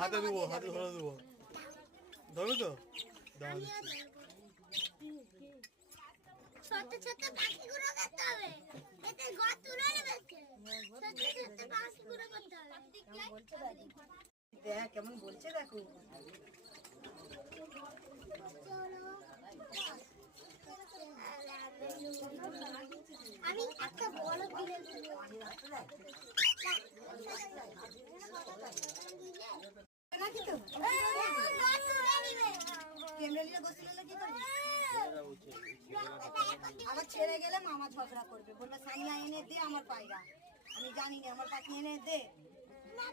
হাতে দেবো, হাতে ধরে দেবো, ধরবে তো? ছোট ছোট পাখিগুলো করতে হবে, এতে গর্ত তুলে নেবে। ছোট ছোট পাখিগুলো করতে হবে। দেখ কেমন বলছে, দেখো আমি একটা বড় কিনে আবার ছেড়ে গেলে মামা ঝগড়া করবে, বলবে সানিয়া এনে দে আমার পায়রা, আমি জানি না আমার পাখি এনে দে।